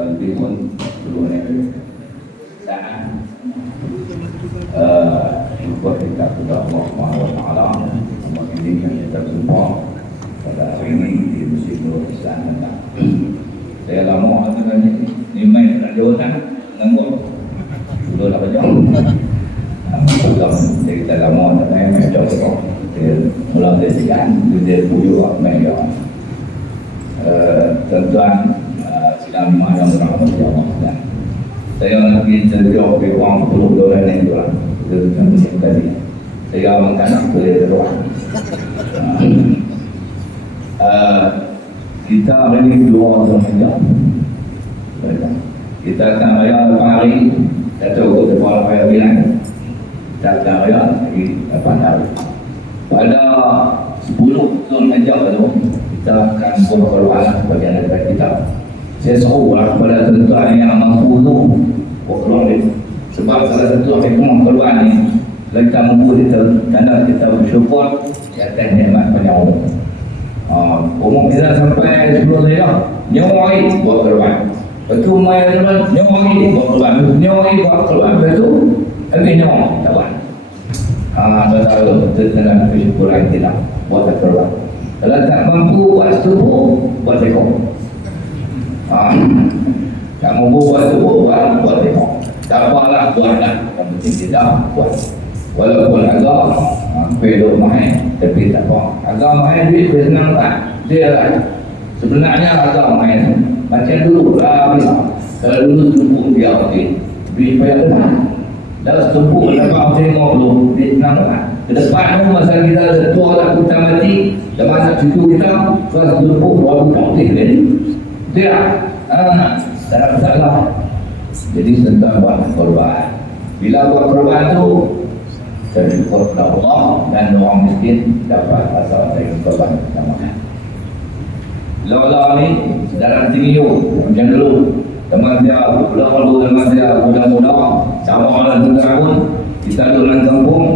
Salbihun Dulu ni Saat eh, Syukur kita kepada Allah Subhanahu Wa ini yang kita jumpa Pada hari ini Di Masjid Nur Tentang Saya lama Ada ni Ni main tak jawatan Nanggung Dulu dah banyak Jadi kita lama Tak main main jawatan Dia Mula dia segan Dia bujuk Main jawatan Eh, tuan-tuan uh, sidang lima yang berahmat ya Allah ya. saya lagi terjauh di uang 10 dolar ni tu lah itu yang penting tadi. Saya orang kanak boleh teruah uh, kita ini dua orang saja. Kita akan bayar lepas hari. Kata aku depan bayar bilang kita akan bayar lagi lepas hari. Pada 10 Zul Hijjah tu kita akan berkorban bagian daripada kita. Saya serulah kepada tuan-tuan yang mampu tu berkorban ni. Sebab salah satu hikmah korban ni kita mampu kita tanda kita bersyukur di atas nikmat pada. Uh, umum kita sampai 10 saya nyawai buat korban. Lepas tu mai korban nyawai buat korban. Nyawai buat korban. Lepas tu lagi nyawai tak buat. Ah, betul betul dengan kesyukuran kita buat korban. Kalau tak mampu buat tubuh, buat ekor. Ha. Tak mampu buat tubuh, buat, buat ekor. Tak apalah, buatlah. Yang penting tidak buat. Walaupun agak, peluk main, tapi tak apa. Agak main duit, dia senang tak? Dia lah. Sebenarnya agak main. Macam dulu lah, bila. Kalau dulu tubuh dia, okay. duit payah benar. Dalam tubuh, dapat tengok dulu, duit senang tak? Ke depan tu masa kita ada tua tak kita mati Dan masa cucu kita Kelas berlepuh baru putih ni Betul tak? Ah, tak ada masalah Jadi tentang buat korban Bila buat korban tu Syukur kepada Allah Dan orang miskin dapat asal dari korban kita makan Lawa-lawa ni dalam tinggi tu Macam dulu. Teman dia, pulau dulu teman dia Muda-muda. Sama orang tengah pun Kita duduk dalam kampung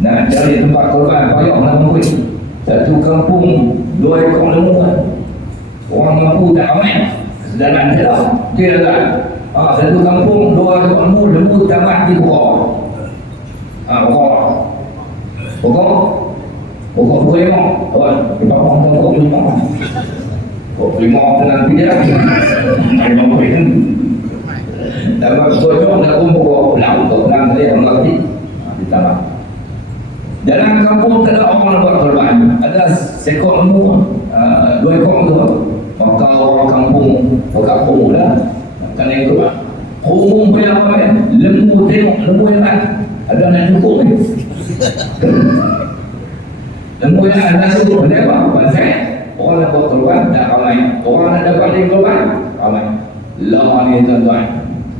nak cari tempat korban payah nak mampu satu kampung dua ekor lembu kan. Orang mampu tak ramai. Kesedaran saya lah. Dia kan ah, satu kampung dua ekor lembu lembu tamat di pokok ah, pokok pokok pokok pokok lima tuan kita pokok pokok lima pokok lima dengan pijak lima pojok dapat pojok nak pun pokok pelang pokok pelang tadi orang ngerti ditambah dalam kampung tak ada orang nak buat korban. Ada sekor lembu, uh, dua ekor tu. Maka orang kampung buka kampung lah. Kan yang korban. Umum punya apa kan? Lembu tengok lembu yang lain. Ada nak cukup ni. lembu yang ada cukup. Ada apa? Pasal orang nak buat korban tak ramai. Orang nak dapat lagi korban ramai. Lama ni tuan-tuan.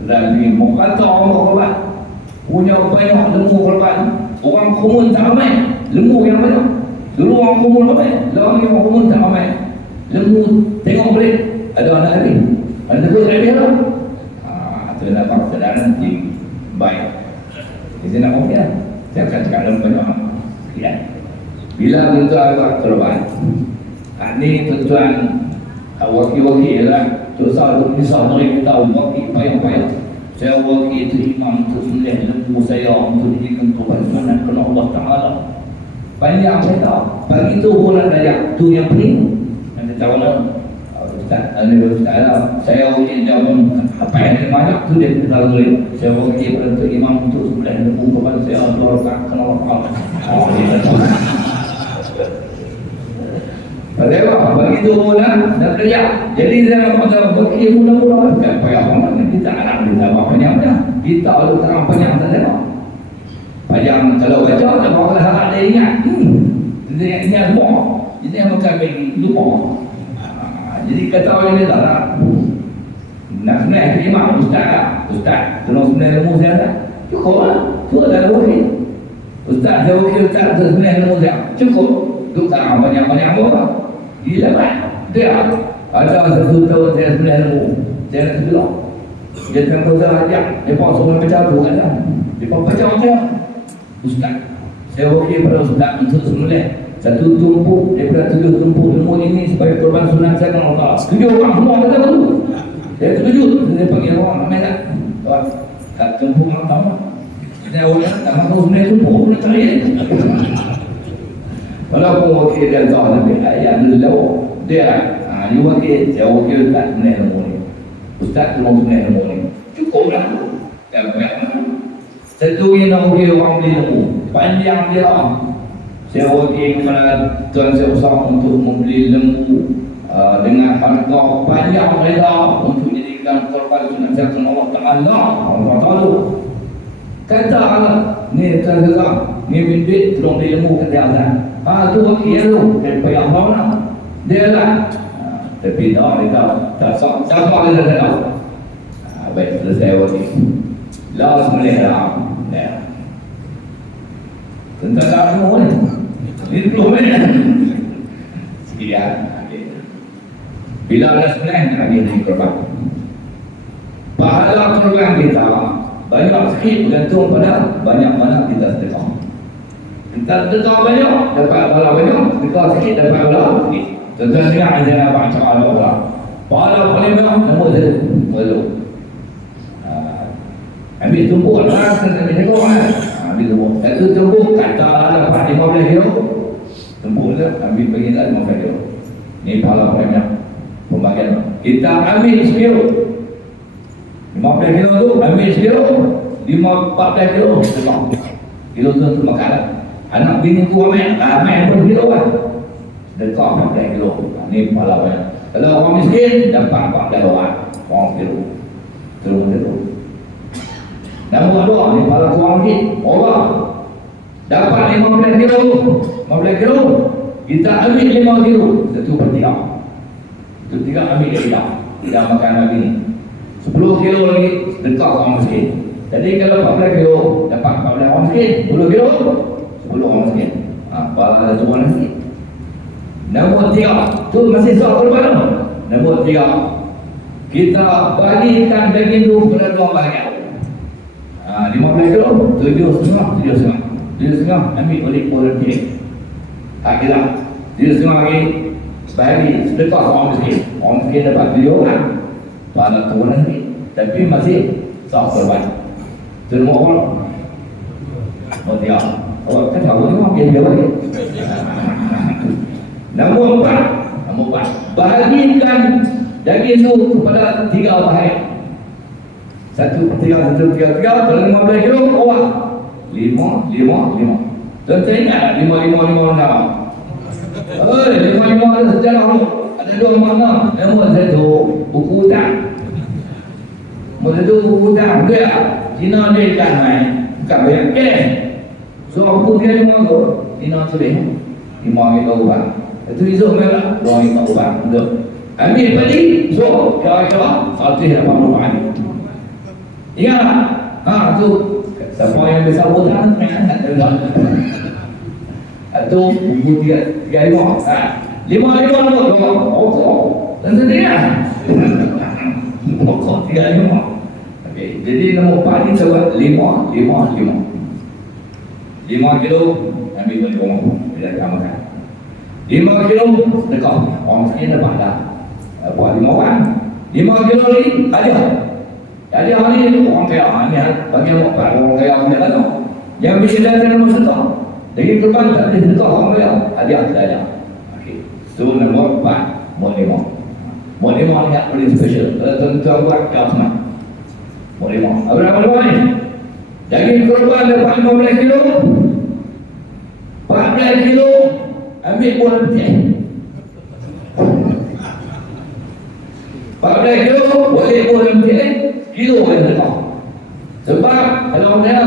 Lagi mukata orang buat korban. Punya banyak lembu korban. Orang kumun tak ramai Lembu yang banyak Dulu orang kumun ramai Lawan ni orang kumun tak ramai Lembu tengok boleh Ada anak lagi Ada tu tak dia lah Haa Tu nak dapat kesedaran Di baik Jadi nak okey lah Saya akan cakap dalam banyak Ya Bila tuan-tuan buat korban Ha ni tuan-tuan Wakil-wakil lah. Dosa tu bisa Mereka tahu Wakil payah-payah. Saya wakil itu imam untuk sembelih lembu saya untuk dijadikan korban sunat kerana Allah Ta'ala. Banyak saya tahu bagi itu bulan daya itu yang pening. Anda tahu lah Anda Ustaz lah saya wakil jawapan apa yang banyak itu dia kenal boleh saya wakil untuk imam untuk sembelih lembu korban saya dua rakat kerana Allah Ta'ala oh, Bagaimana? Begitu mula dah kerja. Jadi saya pada berkir mula-mula tak payah banget kita anak kita apa banyak-banyak. Kita ada terang banyak saja. Panjang kalau baca tak apa lah ada ingat. Hmm. Jadi ingat semua. Jadi yang bagi lupa. Jadi kata orang ni tak nak sebenarnya terima ustaz lah. Ustaz, tolong sebenarnya ilmu saya tak? Cukup lah. Tu adalah wakil. Ustaz, saya wakil ustaz, sebenarnya ilmu saya. Cukup. Itu tak banyak-banyak apa Gila kan? Dia ada satu tahun saya sebenarnya ilmu. Saya nak sebelah. Dia tengah kuasa ajak. Dia pun semua pecah tu kan? Dia pun pecah dia. Ustaz. Saya wakil pada Ustaz untuk semula. Satu tumpu daripada tujuh tumpu ilmu ini sebagai korban sunat saya kan Allah. Setuju orang semua kata tu. Dia terkejut, dia panggil orang ramai tak? Tuan, kat jemput orang tahu. Dia orang tak mahu sebenarnya jemput, dia tak lain. Walaupun wakil dia tahu tapi ayat dia tahu. Dia, ah, you wakil, saya wakil tak sebenarnya ilmu ni. Ustaz tu orang sebenarnya ilmu ni. Cukup lah. Ya, banyak Satu yang nak wakil orang beli ilmu. Panjang dia lah. Saya wakil kepada Tuan Saya Besar untuk membeli lembu uh, dengan harga banyak mereka untuk jadikan korban sunat jatuh Allah Ta'ala Allah Ta'ala. Kata Allah ni Tuan Saya Besar ni bimbit tolong beli lembu kata Allah ha tu wakil tu daripada Allah lah. Dia lah. Uh, tapi tak dia tahu tak siapa dia tak tahu uh, baik selesai wakil. Last lah. Ya. Tentang kamu ni itu mana? Sekian. Bila ada sembilan lagi naik korban. Pahala korban kita banyak sikit bergantung pada banyak mana kita sedekah. Kita sedekah banyak dapat pahala banyak, sedekah sikit dapat pahala sikit. Tuan-tuan dengar ajaran Abang Cakap Allah. Pahala paling banyak nombor satu. Satu. Ambil tumpuk lah, kita tengok lah. Ambil tumpuk. Satu tumpuk kata dapat 15 kilo, Tembus lah, ambil pergi tak 15 kilo Ni pahala banyak. Pembagian. Kita ambil sekilo 15 kilo tu, ambil sekilo 14 kilo Sebab Kilo tu tu makan. Lah Anak bini tu ambil, ambil pun kilo lah. Dekat 14 kilo. Ni pahala banyak. Kalau orang miskin, dapat 14 orang. Orang kilo. Terus kilo Namun ada, ni pahala kurang sikit. Orang Dapat 15 kilo. 15 kilo. Kita ambil 5 kilo. Satu per tiga. Satu tiga ambil dia tidak Tidak makan lagi ni. 10 kilo lagi Dekat orang miskin Jadi kalau 14 kilo Dapat 14 orang miskin 10 kilo 10 orang miskin Apa ada tu orang miskin Nombor tiga. Tu masih soal korban Nombor tiga. Kita bagikan daging tu Kepada dua bahagian Ha, 15 kilo, tujuh setengah, tujuh setengah dia setengah ambil oleh orang dia. Tak kira dia setengah lagi bagi sedekah orang miskin. Orang miskin dapat tujuh orang. Pada turun lagi tapi masih sah korban semua orang. Oh dia. Oh kan tahu ni orang dia bagi nombor empat. Nombor empat. Bahagikan daging itu kepada tiga bahagian satu tiga satu tiga tiga. Kalau lima belas kilo awak lima, lima, lima. Tuan-tuan ingat lima, lima, lima enam? Eh, lima, lima ada sejarah tu. Ada dua makna. Nama satu, buku hutang. Nama satu, buku hutang. Dia, Cina dia ikan main. Bukan banyak cash. So, aku dia lima tu. Cina tulis. Lima kita ubah. Itu isu merah. Dua kita ubah. Untuk. Ambil tadi, so, kira-kira, satu yang apa perubahan. Ingat tak? Ha, tu Siapa yang hutang Mereka tak dengar Itu tiga Tiga ha. Lima lima lima Okok Dan sendiri lah. Okok tiga lima okay. Jadi nombor empat ni Coba lima Lima Lima. Lima kilo Ambil boleh rumah Bila kita makan. Lima kilo Dekat Orang sikit dapat dah. Buat lima orang. Lima kilo ni Ada jadi hari ini orang kaya hanya bagi orang kaya orang kaya punya kan yang bisa datang nombor satu. Jadi korban tak boleh satu orang kaya hadiah saja. Okey. So nombor empat. Nombor lima ni tak boleh special. Kalau tuan-tuan buat kau senang. Lima. Apa nama nombor ni? Jadi korban dapat 15 kilo. 14 kilo ambil buah putih. 14 kilo boleh buah putih kilo yang sedekah. Sebab kalau dia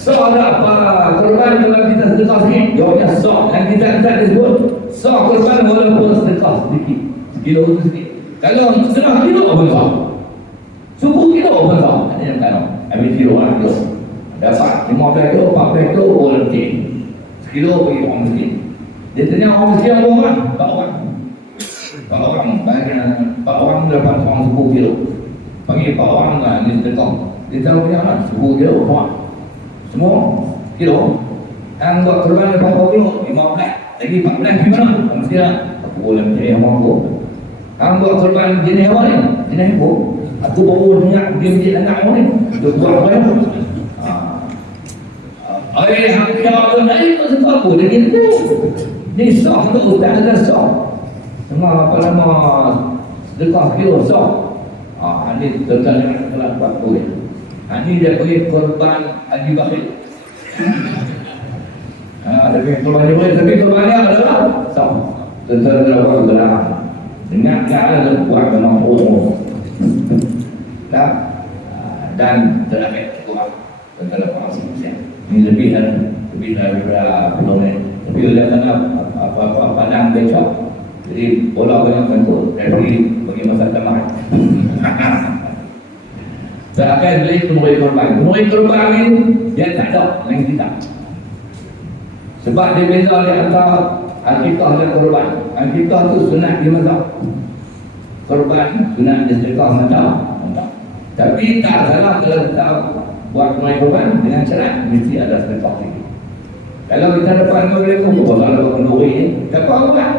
sah tak apa korban kalau kita sedekah sikit, jawabnya sah. Dan kita tak disebut sah korban walaupun sedekah sedikit. Kilo itu sedikit. Kalau setengah kilo apa sah? Subuh kilo apa sah? Ada yang tahu. Ambil kilo lah kilo. Dapat 15 kilo, 14 kilo, boleh lebih. Sekilo bagi orang miskin. Dia tanya orang miskin apa orang? Pak orang. Pak orang, bagian Pak orang dapat orang 10 kilo bagi pak orang lah ni sedekah dia tahu punya lah suhu dia apa semua kilo yang buat korban berapa kilo lima belas lagi empat belas gimana mesti lah aku boleh mencari yang mampu Hang buat korban jenis apa ni? Jenis apa? Aku baru dengar dia menjadi anak orang ni. Dia buat apa? Ah. Ay, hang kaya tu naik kau sebab apa dia gitu? Ni sah tu tak ada sah. Tengah apa nama sedekah kilo sah. Ini tentang yang telah buat boleh. Ini dia pergi korban haji bakhil. Ah, ada pergi korban haji bakhil, tapi korban dia adalah sah. Tentang berapa gerak. Dengan cara buat memang umum. Tak? Ah, Dan terakhir kuat tentang apa sih? Ini lebih kan, lebih daripada penolong. Tapi dia kena apa-apa padang becok. Jadi bola banyak tentu. Referee bagi masa tamah. Terakhir beli penuhi korban. Penuhi korban ni dia tak ada lain tidak. Sebab dia beza di antara Alkitab dan korban. Alkitab tu sunat dia mazhab. Korban sunat dia sedekah mazhab. Tapi tak salah kalau kita buat penuhi korban dengan syarat mesti ada sedekah lagi. Kalau kita dapat boleh kumpul kalau dapat penuhi ni, dapat buat.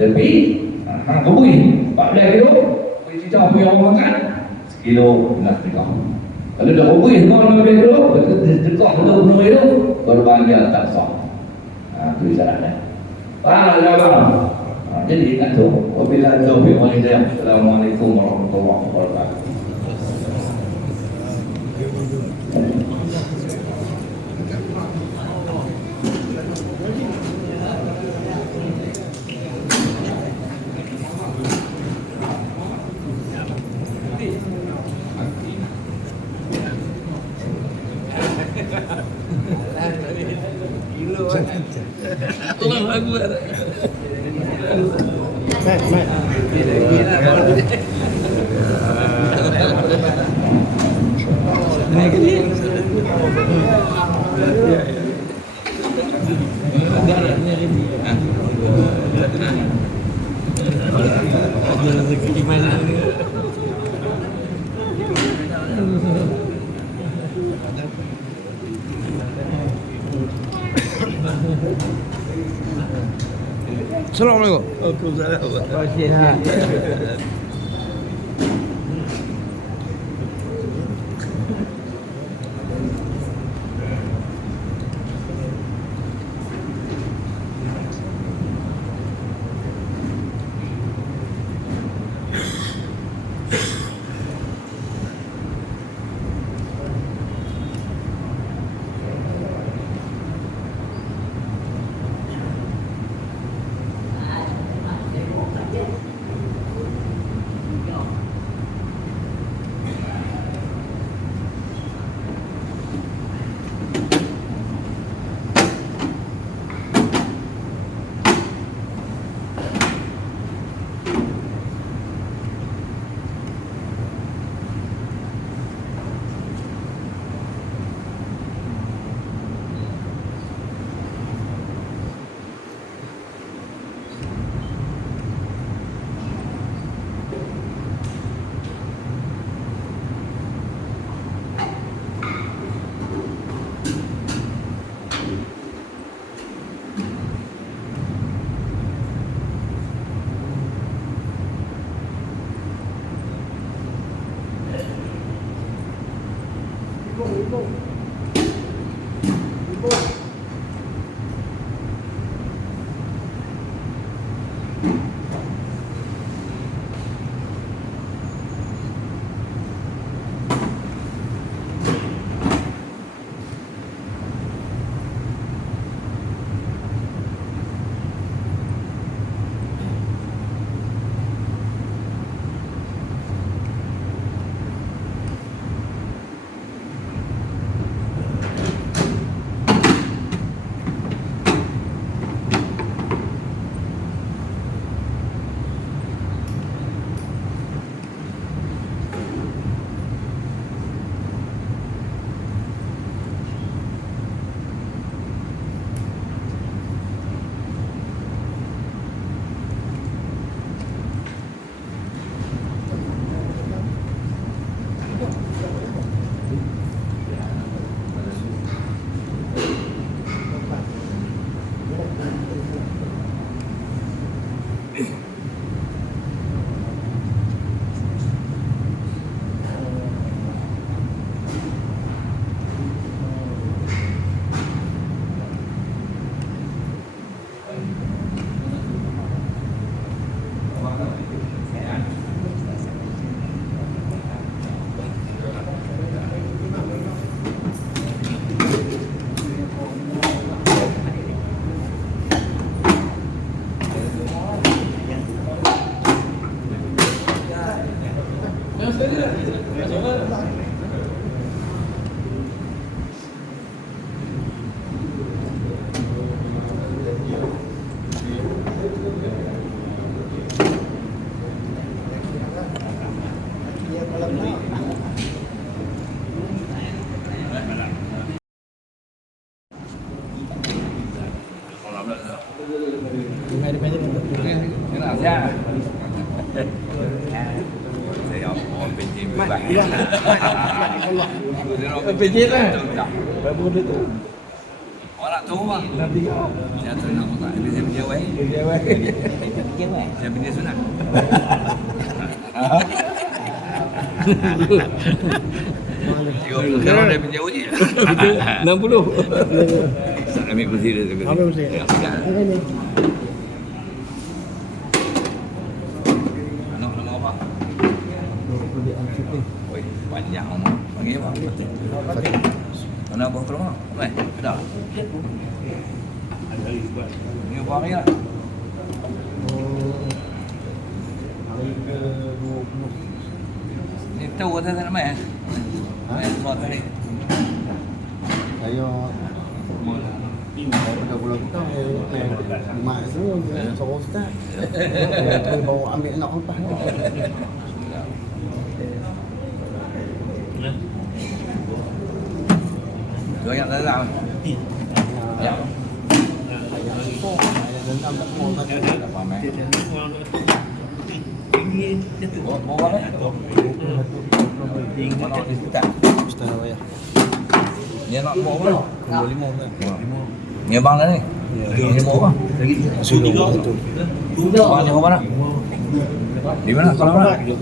Tapi hang kubui 14 kilo, kuih cicak punya orang makan sekilo nak sedekah. Kalau dah kubui semua 15 kilo, betul sedekah betul penuhi tu, korban dia tak sah. Ha, tu syaratnya. Faham tak bang? Ha, jadi ingat tu. Wabillahi taufiq wal hidayah. Assalamualaikum warahmatullahi wabarakatuh. ugly. Assalamualaikum. Kenal saya. Saya orang pencin bebas. Pencin lah. Tak. Berapa benda tu? Orang tu mah. Nanti kau. Saya tu nak tak. Ini saya punya wei. Dia weh. Saya punya sunat. Kalau dia punya wei. 60. Ambil kursi dia. Ambil kursi. Ya, sudah. Ini Anak nama apa? Oi, panjang nama. Panggil apa? Mana apa ke rumah? Weh, ada. Ni apa ni lah? hari ke 20 Ni tahu kata tak nak main. Main semua tadi. saya dah bulan kita mak tu suruh ustaz saya bawa ambil anak lepas ni Dua yang dalam. Ya. saya dendam tak mau tak Apa main? Bawa bawa apa? Mana di sekitar? ustaz ya Ni nak bawa apa? nombor 5 ustaz Ni abang dah ni. Ni bawa apa? masih nombor satu Abang ni mana? Di mana? Kalau mana? Eh?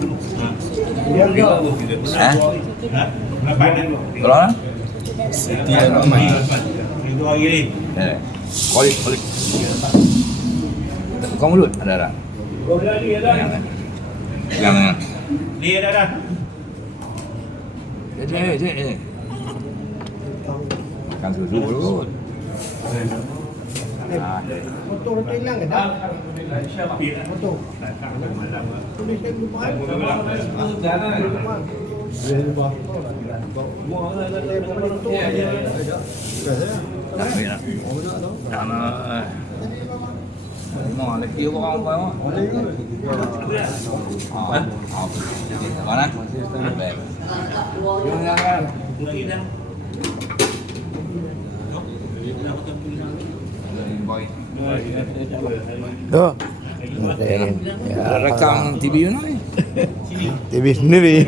Kalau mana? Siti Rahman Eh. Kolik, kolik. Buka mulut. Ada ada. Jangan. Jangan. Ni dah dah. Eh, eh, eh, eh. Makan susu dulu. Motor tu hilang ke dah motor tulis dia lupa dia lupa buang lah dia balik tu tak boleh nak. Tak nak. Mau lagi orang kau mau. Ah, ah. Mana? Baik. Jangan kan. Boy. Tuh. Rekam TV you know ni. TV sendiri.